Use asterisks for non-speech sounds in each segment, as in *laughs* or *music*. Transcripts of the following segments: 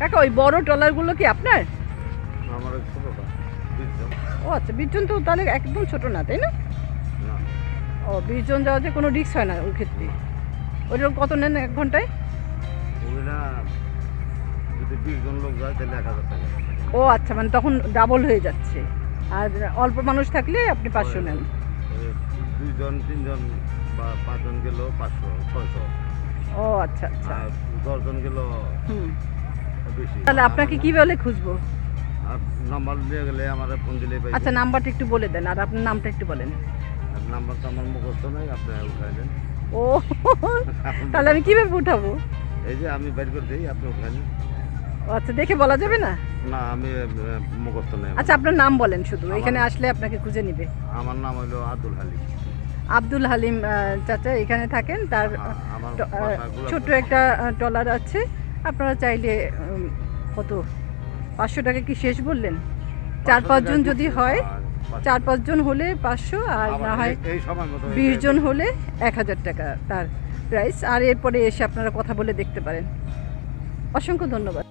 কাকা ওই বড় ট্রলারগুলো কি আপনার? আমার ছোটটা ও আচ্ছা বিশজন তো তাহলে একদম ছোট না তাই না? ও বিশজন যাওয়াতে কোনো রিস্ক হয় না ওই ক্ষেত্রে। ওইরকম কত নেন এক ঘন্টায়? ওইটা ও আচ্ছা মানে তখন ডাবল হয়ে যাচ্ছে। আর অল্প মানুষ থাকলে আপনি পাঁচশো নেন। দুইজন তিনজন বা পাঁচজন গেল পাঁচশো ছয়শো। ও আচ্ছা আচ্ছা। দশজন গেল হুম। তাহলে আপনাকে কি বলে খুঁজবো? নাম্বার দিয়ে গেলে আমার ফোন দিলে আচ্ছা নাম্বারটা একটু বলে দেন আর আপনার নামটা একটু বলেন। নাম্বারটা আমার মুখস্থ নাই আপনি উঠাই দেন। ও তাহলে আমি কীভাবে উঠাবো? এই যে আমি বের করে দিই আপনি উঠাই আচ্ছা দেখে বলা যাবে না? না আমি মুখস্থ নেই। আচ্ছা আপনার নাম বলেন শুধু এখানে আসলে আপনাকে খুঁজে নিবে। আমার নাম হলো আব্দুল হালিম। আব্দুল হালিম চাচা এখানে থাকেন তার আ- আমার ট- আহ, বাসা গোলাপপুর। ছোট্ট একটা ট্রলার আছে। আপনারা চাইলে কত? পাঁচশো টাকা কি শেষ বললেন? চার পাঁচজন যদি হয় চার পাঁচজন হলে পাঁচশো আর না হয় বিশ জন হলে এক হাজার টাকা তার প্রাইস আর এরপরে এসে আপনারা কথা বলে দেখতে পারেন। অসংখ্য ধন্যবাদ।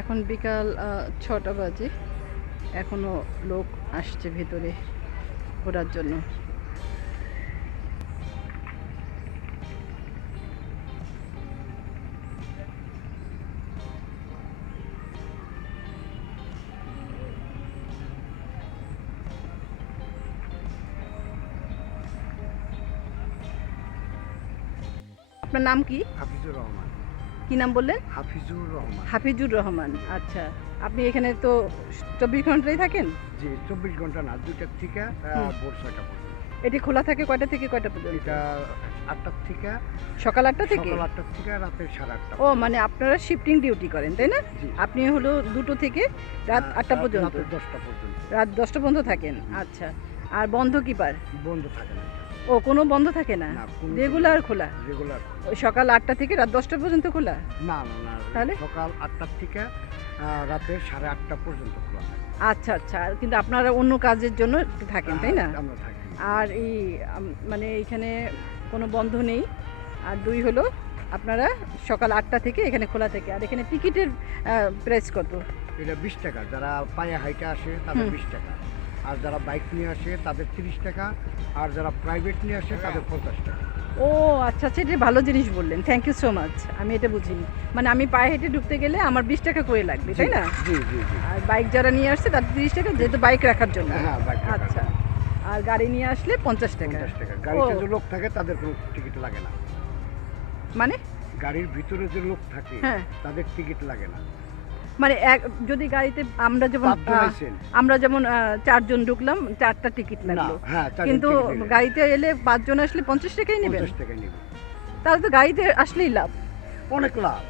এখন বিকাল ছটা বাজে। এখনও লোক আসছে ভেতরে ঘোরার জন্য। আপনার নাম কি? হাফিজুর রহমান। কি নাম বললেন? হাফিজুর রহমান। হাফিজুর রহমান আচ্ছা। আপনি এখানে তো চব্বিশ ঘন্টাই থাকেন? জি চব্বিশ ঘণ্টা না দুইটার থেকে। ভোর ছয়টা এটি খোলা থাকে কয়টা থেকে কয়টা পর্যন্ত? এটা আটটার থেকে সকাল আটটা থেকে? সকাল আটটার থেকে রাতের সাড়ে আটটা ও মানে আপনারা শিফটিং ডিউটি করেন তাই না? আপনি হলো দুটো থেকে রাত আটটা পর্যন্ত? দশটা পর্যন্ত। রাত দশটা পর্যন্ত থাকেন আচ্ছা। আর বন্ধ কি বার বন্ধ থাকে না। ও কোনো বন্ধ থাকে না? না কোনো রেগুলার খোলা? রেগুলার ওই সকাল আটটা থেকে রাত দশটা পর্যন্ত খোলা? না না না তাহলে? সকাল আটটার থেকে আহ, রাতের সাড়ে আটটা পর্যন্ত খোলা থাকে। আচ্ছা আচ্ছা আর কিন্তু আপনারা অন্য কাজের জন্য থাকেন তাই না? হ্যাঁ, আমরা থাকি। আর এই আম, মানে এখানে কোনো বন্ধ নেই। আর দুই হলো আপনারা সকাল আটটা থেকে এখানে খোলা থাকে। আর এখানে টিকিটের প্রাইস কত? এটা বিশ টাকা। যারা পায়ে হাইটে আসে তাদের হুম। বিশ টাকা। আর যারা বাইক নিয়ে আসে তাদের তিরিশ টাকা। আর যারা প্রাইভেট নিয়ে আসে তাদের পঞ্চাশ টাকা। ও আচ্ছা আচ্ছা এটা ভালো জিনিস বললেন। থ্যাংক ইউ সো মাচ আমি এটা বুঝিনি। মানে আমি পায়ে হেঁটে ঢুকতে গেলে আমার বিশ টাকা করে লাগবে তাই না? জি জি জি। আর বাইক যারা নিয়ে আসছে তাদের তিরিশ টাকা যেহেতু বাইক রাখার জন্য। হ্যাঁ বাইক আচ্ছা। আর গাড়ি নিয়ে আসলে পঞ্চাশ টাকা। পঞ্চাশ টাকা। গাড়িতে যে লোক থাকে তাদের কোনো টিকিট লাগে না। মানে? গাড়ির ভিতরে যে লোক থাকে হ্যাঁ। তাদের টিকিট লাগে না। মানে এক যদি গাড়িতে আমরা যেমন। আমরা যেমন চারজন ঢুকলাম চারটা টিকিট লাগল। হ্যাঁ কিন্তু গাড়িতে এলে পাঁচজন আসলে পঞ্চাশ টাকাই টাকা নেবে তাহলে তো গাড়িতে আসলেই লাভ। অনেক লাভ।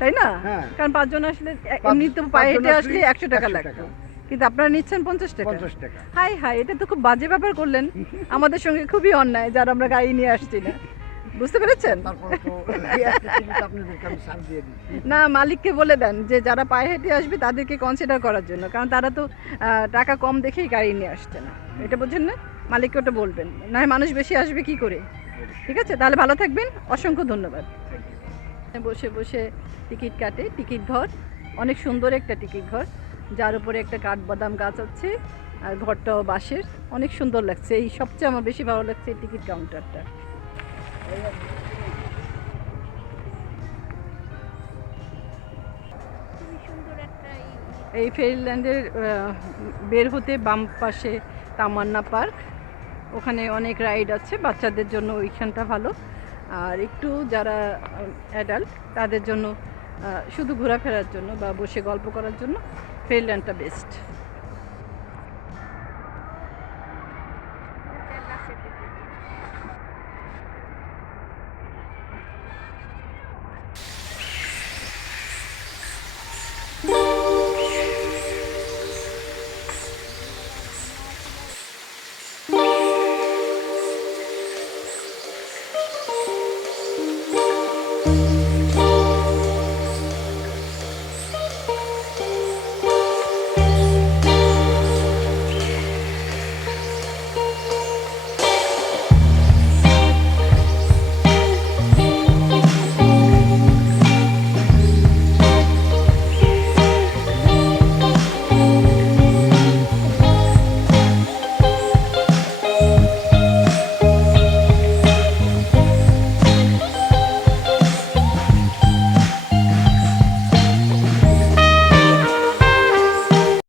তাই না? হ্যাঁ। কারণ পাঁচজন আসলে এমনি তো পায়ে হেঁটে আসলে একশো টাকা 100 লাগতো কিন্তু আপনারা নিচ্ছেন পঞ্চাশ টাকা। হাই হাই এটা তো খুব বাজে ব্যাপার করলেন। *laughs* আমাদের সঙ্গে খুবই অন্যায় যারা আমরা গাড়ি নিয়ে আসছি না। বুঝতে পেরেছেন? না মালিককে বলে দেন যে যারা পায়ে হেঁটে আসবে তাদেরকে কনসিডার করার জন্য কারণ তারা তো টাকা কম দেখেই গাড়ি নিয়ে আসছে না। এটা বুঝছেন না? মালিককে ওটা বলবেন। না হয় মানুষ বেশি আসবে কি করে? ঠিক আছে? তাহলে ভালো থাকবেন। অসংখ্য ধন্যবাদ। বসে বসে টিকিট কাটে টিকিট ঘর। অনেক সুন্দর একটা টিকিট ঘর যার উপরে একটা কাঠবাদাম গাছ আছে আর ঘরটাও বাঁশের। অনেক সুন্দর লাগছে। এই সবচেয়ে আমার বেশি ভালো লাগছে এই টিকিট কাউন্টারটা। এই ফেরিল্যান্ডের বের হতে বাম পাশে তামান্না পার্ক। ওখানে অনেক রাইড আছে, বাচ্চাদের জন্য ওইখানটা ভালো। আর একটু যারা অ্যাডাল্ট তাদের জন্য শুধু ঘোরাফেরার জন্য বা বসে গল্প করার জন্য ফেরিল্যান্ডটা বেস্ট